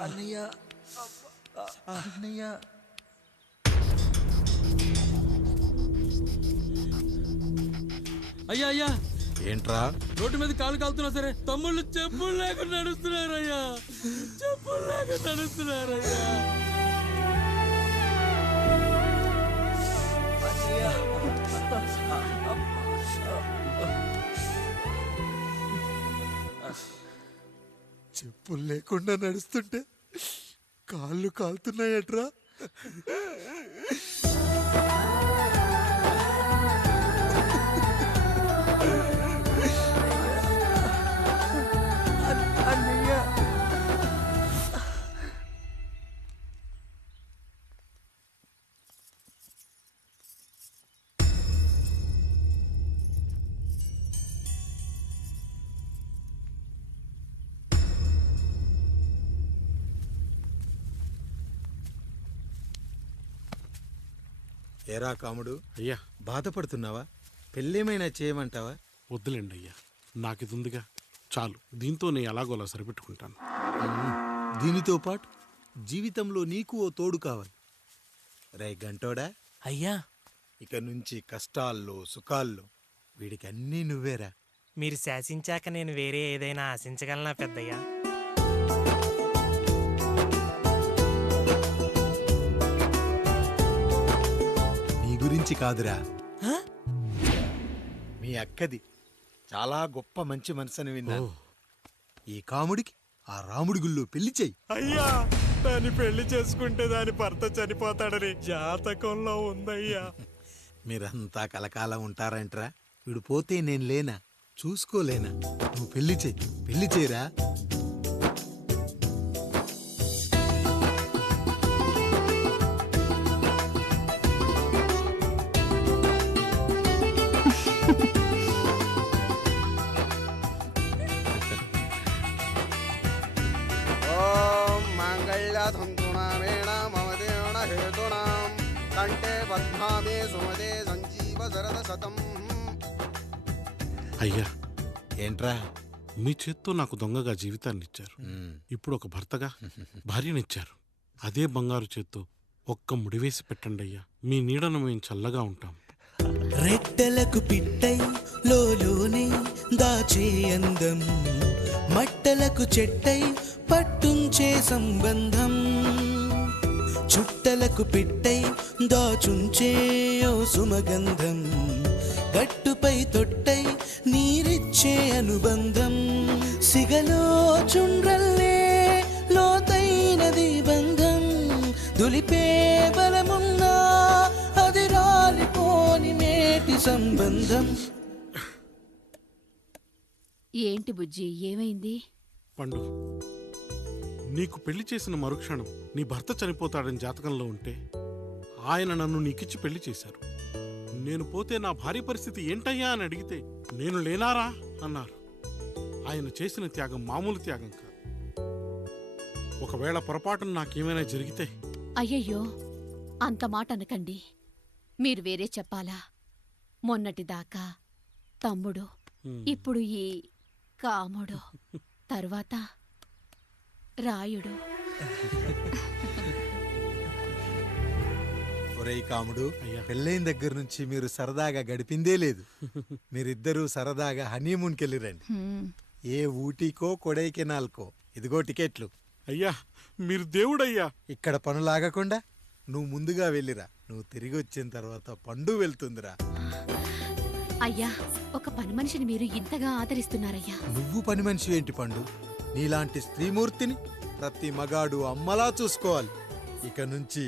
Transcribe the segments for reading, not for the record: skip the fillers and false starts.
అన్నయ్య అన్నయ్య అయ్యా అయ్యా ఏంట్రా? రోడ్డు మీద కాలు కాలుతున్నా సరే తమ్ముళ్ళు చెప్పులు లేకుండా నడుస్తున్నారయ్యా, చెప్పులు లేకుండా నడుస్తున్నారయ్యా. చెప్పులు లేకుండా నడుస్తుంటే కాళ్ళు కాలుతున్నాయట్రా. అన్నయ్య ఏరా కాముడు, అయ్యా బాధపడుతున్నావా? పెళ్ళేమైనా చేయమంటావా? వద్దులేండి అయ్యా, నాకిది ఉందిగా చాలు, దీంతో నేను ఎలాగోలా సరిపెట్టుకుంటాను. దీనితో పాటు జీవితంలో నీకు ఓ తోడు కావాలి. రే గంటోడా, అయ్యా ఇక నుంచి కష్టాల్లో సుఖాల్లో వీడికి అన్నీ నువ్వేరా. మీరు శాసించాక నేను వేరే ఏదైనా ఆశించగలనా పెద్దయ్యా? నీ గురించి కాదురా, మీ అక్కది చాలా గొప్ప మంచి మనసుని విన్నాను. ఈ కాముడికి ఆ రాముడి గుళ్ళో పెళ్లి చెయ్యి. అయ్యా దాన్ని పెళ్లి చేసుకుంటే దాని భర్త చనిపోతాడని జాతకంలో ఉందయ్యా. మీరంతా కలకాలం ఉంటారంట్రా. వీడు పోతే నేను లేనా, చూసుకోలేనా? నువ్వు పెళ్లి చెయ్యి, పెళ్లి చేయరా. మంగళధంతునామేణ మమ దేవన హేతునాం కంఠే పద్మామే సుమదే సంజీవ శరద శతం. అయ్యా ఏంట్రా? మీ చేత్తో నాకు దొంగగా జీవితాన్ని ఇచ్చారు, ఇప్పుడు ఒక భర్తగా భార్యనిచ్చారు. అదే బంగారు చేత్తో ఒక్క ముడివేసి పెట్టండి అయ్యా, మీ నీడను మేము చల్లగా ఉంటాం. రెట్టలకు పిట్టై లోలోనే దాచే అందం, మట్టలకు చెట్టై పట్టుంచే సంబంధం, చుట్టలకు పిట్టై దాచుంచే ఓ సుమగంధం, గట్టుపై తొట్టై నీరిచ్చే అనుబంధం, సిగలో చుండ్రల్లే లోతైనది బంధం, దులిపే బలమున్నా అది రాలిపోని మేటి సంబంధం. ఏంటి బుజ్జి, ఏమైంది? పండు, నీకు పెళ్లి చేసిన మరుక్షణం నీ భర్త చనిపోతాడని జాతకంలో ఉంటే ఆయన నన్ను నీకిచ్చి పెళ్లి చేశారు. నేను పోతే నా భార్య పరిస్థితి ఏంటయ్యా అని అడిగితే నేను లేనారా అన్నారు. ఆయన చేసిన త్యాగం మామూలు త్యాగం కాదు. ఒకవేళ పొరపాటున నాకేమైనా జరిగితే? అయ్యయ్యో అంత మాట అనకండి, మీరు వేరే చెప్పాలా? మొన్నటిదాకా తమ్ముడు, ఇప్పుడు ఈ కాముడు, తర్వాత రాయుడు. ఒరేయ్ కాముడు, అయ్యా. పెళ్ళైన దగ్గర నుంచి మీరు సరదాగా గడిపిందే లేదు. మీరిద్దరూ సరదాగా హనీమూన్కి వెళ్ళిరండి. ఏ ఊటీకో కొడైకెనాల్కో. ఇదిగో టికెట్లు. అయ్యా మీరు దేవుడయ్యా. ఇక్కడ పనులాగకుండా నువ్వు ముందుగా వెళ్ళిరా. నువ్వు తిరిగి వచ్చిన తర్వాత పండు వెళ్తుందిరా. అయ్యా ఒక పని మనిషిని మీరు ఇంతగా ఆదరిస్తున్నారయ్యా. నువ్వు పని మనిషి ఏంటి పండు? నీలాంటి స్త్రీమూర్తిని ప్రతి మగాడు అమ్మలా చూసుకోవాలి. ఇక నుంచి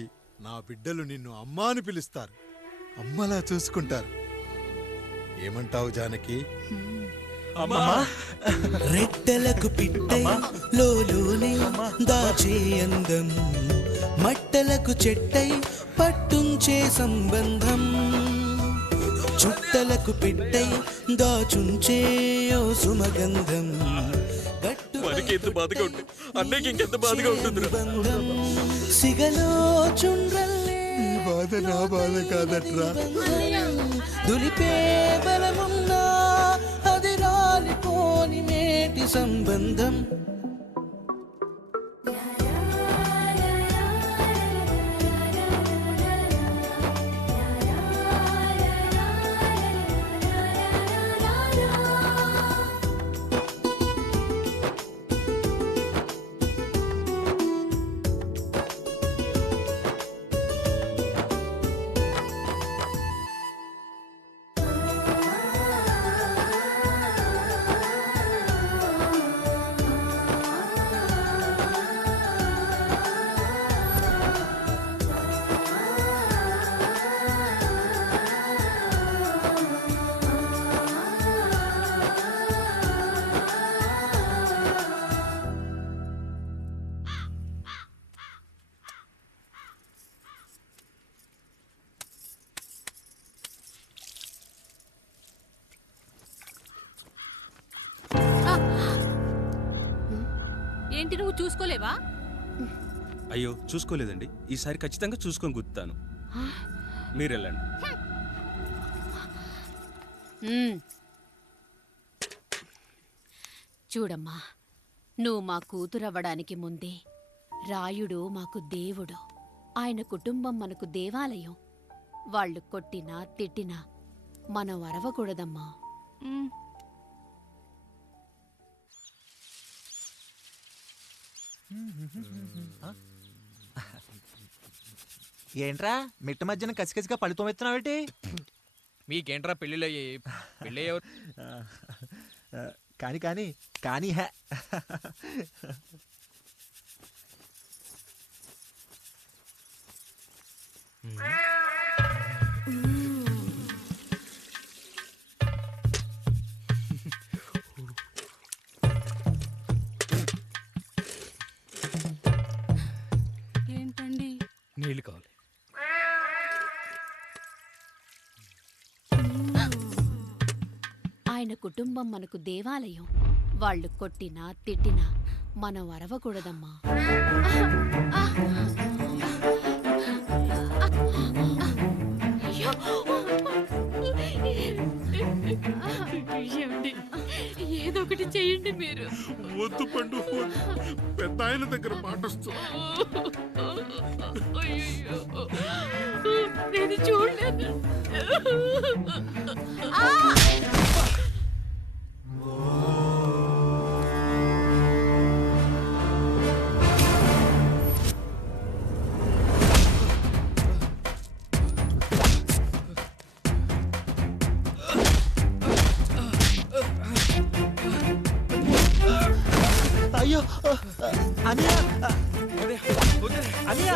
నా బిడ్డలు నిన్ను అమ్మా అని పిలుస్తారు, అమ్మలా చూసుకుంటారు. ఏమంటావు జానకి? రెట్టలకు పిట్టై లోలోనే దాచే అందం, మట్టలకు చెట్టై పట్టుంచే సంబంధం, చుట్టలకు పిట్టై దాచుంచే ఓ సుమగంధం, ఎంత బాధగా ఉంటుంది అన్నయ్యకి ఇంకెంత బాధగా ఉంటుంది. సిగలో చుండ్రల్లే ఈ బాధ నా బాధ కాదట్రా. దులిపే బలమున్నా అది రాలిపోని మేటి సంబంధం. నువ్వు చూసుకోలేవా? అయ్యో చూసుకోలేదండి, ఈసారి ఖచ్చితంగా చూసుకొని గుర్తాను. మీరు వెళ్ళండి. చూడమ్మా, నువ్వు మా కూతురవ్వడానికి ముందే రాయుడు మాకు దేవుడు. ఆయన కుటుంబం మనకు దేవాలయం. వాళ్ళు కొట్టినా తిట్టినా మనం అరవకూడదమ్మా. ఏంట్రా మిట్ట మధ్యన కసికసిగా పళ్ళుతో ఎత్తున్నావేటి? మీకేంట్రా పెళ్ళిళ్ళు అయ్యాయి? పెళ్ళి ఎవరు? కానీ కానీ కానీ హే ఏంటండి? నీళ్ళు కావాలి. ఆయన కుటుంబం మనకు దేవాలయం. వాళ్ళు కొట్టినా తిట్టినా మనం అరవకూడదమ్మా. ఏదో ఒకటి చెయ్యండి మీరు. వద్దు పండు, పెద్ద ఆయన దగ్గర మాటొస్తూ. నేను చూడలేదు. అయ్యో అనియా అనియా